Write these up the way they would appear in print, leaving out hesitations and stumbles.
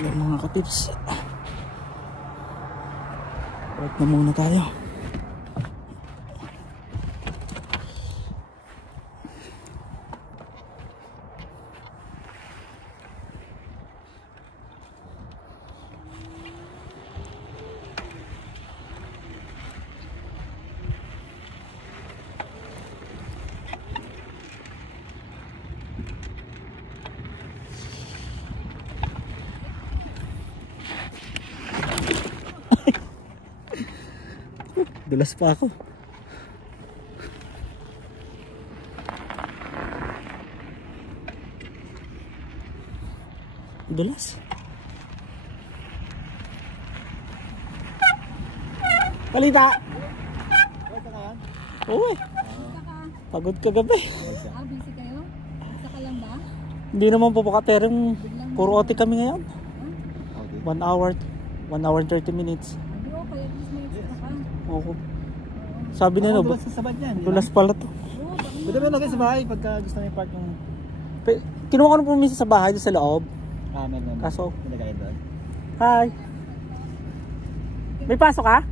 Yung mga katips. Wait na muna tayo. Dulas pa ako. Dulas. Kalita. Oo. Pagod kagabi. Busy kayo? Saka lang ba? Hindi naman po pero puro OT kami ngayon. 1 hour and 30 minutes. Oo. Sabi nila, dulas pala to. Pwede ba lagay sa bahay pagka gusto niyo park yung... Kinuha ko na po minsan sa bahay doon sa loob. Meron. Kaso, nilagay doon. hi. May pasok ka?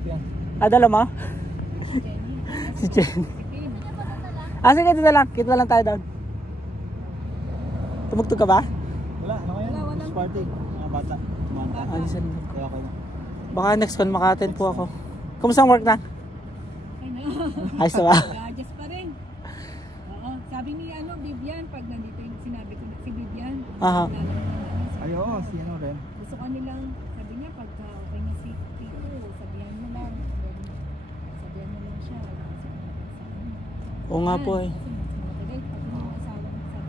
Okay yan. Dala mo? Si Jenny. Sige, dito lang. Kita lang tayo doon. Tumugtog ka ba? Wala, ano ngayon? Wala. Party. Mga bata. Baka next con maka-attend po ako. Kumusta ang work na? Ayos na ba? Gadgets pa rin. Oo. Sabi ni Vivian, pag nandito yung sinabi ko na si Vivian. Aha. Ay, oo, si ano rin. Gusto ko nilang, sabi niya, pagka okay na si Tito, sabihan mo lang. Sabihan mo lang siya. Oo nga po eh. Sabi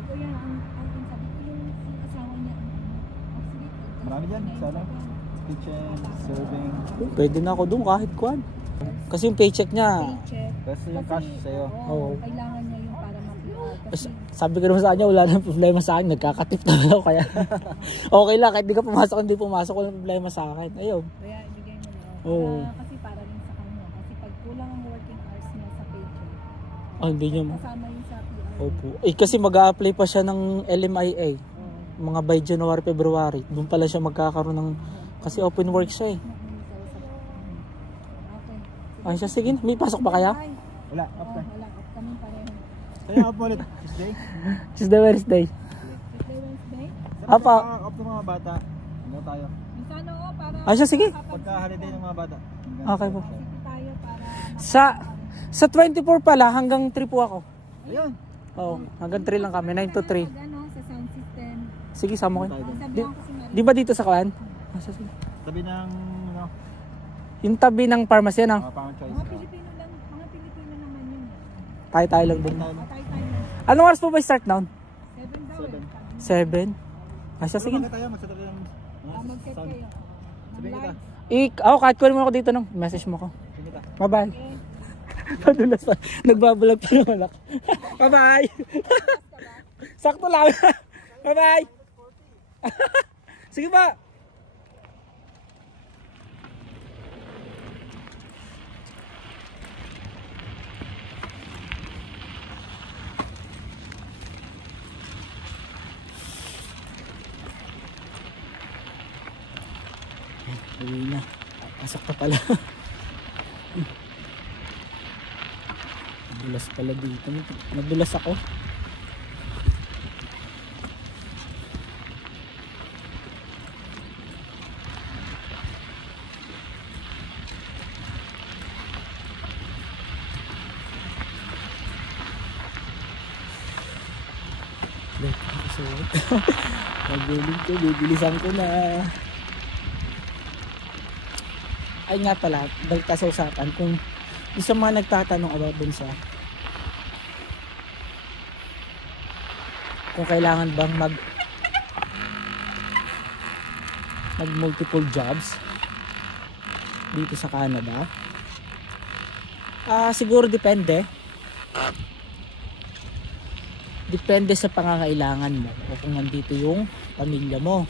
ko yan, sabi ko yung asawa niya. Marami dyan, sana. Kitchen, serving. Pwede na ako doon kahit kuan. Kasi yung paycheck niya. Kasi yung cash sa'yo. Oo. Kailangan niya yung para ma-PR. Kasi Sabi ko naman sa kanya, wala nang problema sa akin. Nagkakatip naman ako kaya. Okay lang, kahit di ka pumasok, hindi pumasok, wala nang problema sa akin. Ayun. kaya ibigay mo na. Oo. Kasi para rin sa kanya. Kasi pag kulang ang working hours niya sa paycheck, Hindi niya. kasama yung sa PR. Opo. Kasi mag-a-apply pa siya ng LMIA. Mga by January, February. Doon pala siya magkakaroon ng... Kasi open work siya eh. Okay. Ay siya, sige. May pasok pa kaya? Wala, off na. Wala. Off kami pareho. Kaya off ulit. Tuesday? Tuesday, Wednesday. Tuesday, Wednesday? Apa. Off ng mga bata. Ano tayo? Minsan para... Ay siya, sige. Pagka holiday ng mga bata. Okay po. City tayo para... Sa 24 pala, hanggang 3 po ako. Ayun. Oo, hanggang 3 lang kami. 9 to 3. Sa sound system. Sige, sama ko. Sabihan ko si Marie. Di ba dito sa kawan? Sige. Tabi ng, ano? Yung tabi ng pharmacy yan, Parang choice. Mga Pilipino lang. Mga Pilipino naman yun. Tayo lang din. Tayo lang. Anong oras po ba start now? 7 daw eh. 7? Ay siya, sige. Tayo, magsasabi ng... Mag-set kayo. Sabi kita. Kahit kunin mo ako dito nung message mo ko. Sabi kita. Bye-bye. Padulas pa. Nagbablog pa naman ako. Bye-bye. Sakto lang. Bye-bye. Sige ba? Uwi na. Pasok pa pala. Nadulas pala dito. Nadulas ako. Naguling ko. Bibilisan ko na. Ay nga pala, balik sa usapan kung isa mga nagtatanong about dun sa kung kailangan bang mag multiple jobs dito sa Canada. Siguro depende sa pangangailangan mo o kung nandito yung pamilya mo.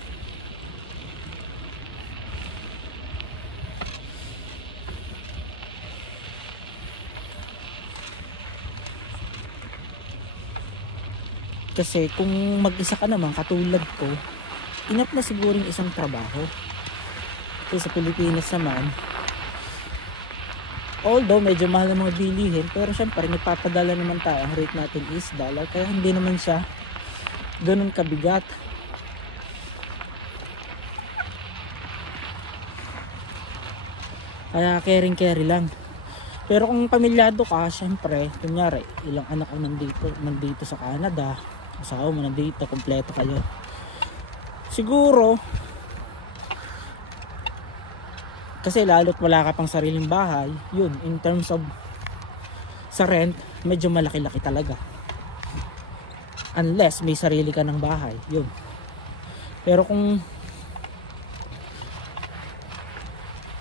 Kasi kung mag-isa ka naman katulad ko, enough na siguro yung isang trabaho. Kasi sa Pilipinas naman, although medyo mahal ng mga bilihin, pero syempre nagpapadala naman tayo, ang rate natin is dollar, kaya hindi naman siya ganun kabigat. Kaya carry lang. Pero kung pamilyado ka, syempre, kunyari, ilang anak ko nandito sa Canada, asawa mo nandito, kompleto kayo. Siguro, kasi lalo't wala ka pang sariling bahay, yun, in terms of sa rent, medyo malaki-laki talaga. Unless may sarili ka ng bahay, yun. Pero kung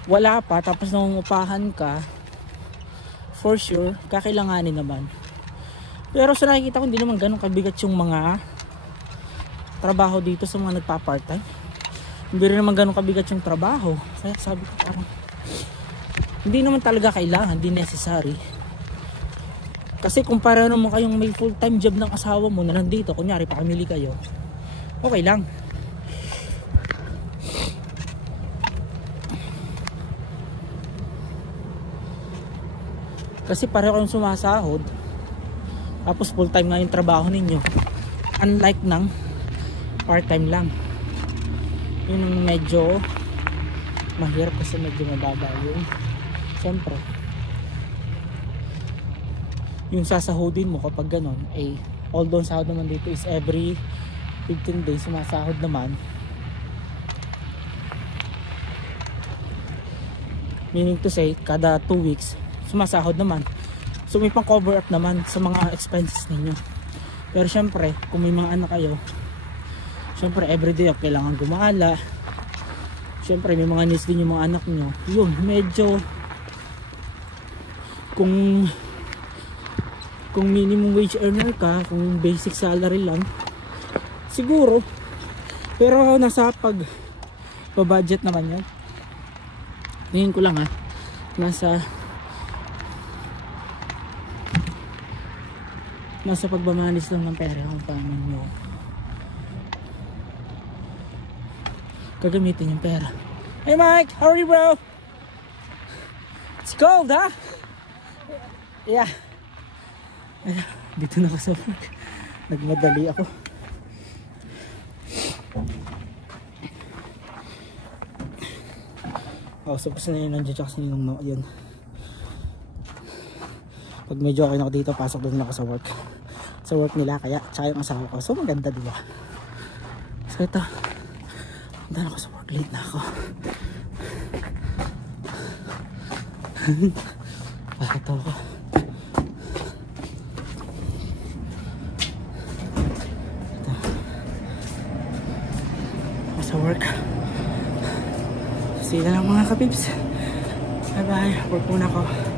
wala pa, tapos nangungupahan ka, for sure, kakailanganin naman. Pero sa nakikita ko, hindi naman ganun kabigat yung mga trabaho dito sa mga nagpa-part-time. Hindi rin naman ganun kabigat yung trabaho. Kaya sabi ko parang, hindi naman talaga kailangan, hindi necessary. Kasi kung para naman kayong may full-time job ng asawa mo na nandito, kunyari pakamili kayo, okay lang. Kasi pareho kayong sumasahod, tapos full time nga yung trabaho ninyo, unlike ng part time lang. Yun medyo mahirap kasi medyo mababa yung, siyempre yung sasahodin mo kapag ganon, eh although sahod naman dito is every 15 days sumasahod naman, meaning to say kada 2 weeks sumasahod naman. So may pang cover up naman sa mga expenses ninyo. Pero syempre, kung may mga anak kayo, syempre everyday kailangan gumala. Syempre may mga needs din yung mga anak nyo. Yun, medyo kung minimum wage earner ka, kung basic salary lang, siguro. Pero nasa budget naman yan. Ngayon ko lang ha, nasa pagmamanis lang ng pera kung paano nyo gagamitin yung pera. Hey Mike, how are you bro? It's cold ha? Yeah. Dito na ako sa work. Nagmadali ako. Tapos na yun, nandiyan siya kasi nung yun. Pag medyo okay na ako dito, pasok doon ako sa work nila, kaya tsaka yung asawa ko. So maganda diba? So ito, punta na ako sa work, late na ako. Bakit ako? Ito sa work. See you na lang mga kapips. Bye bye, work muna ako.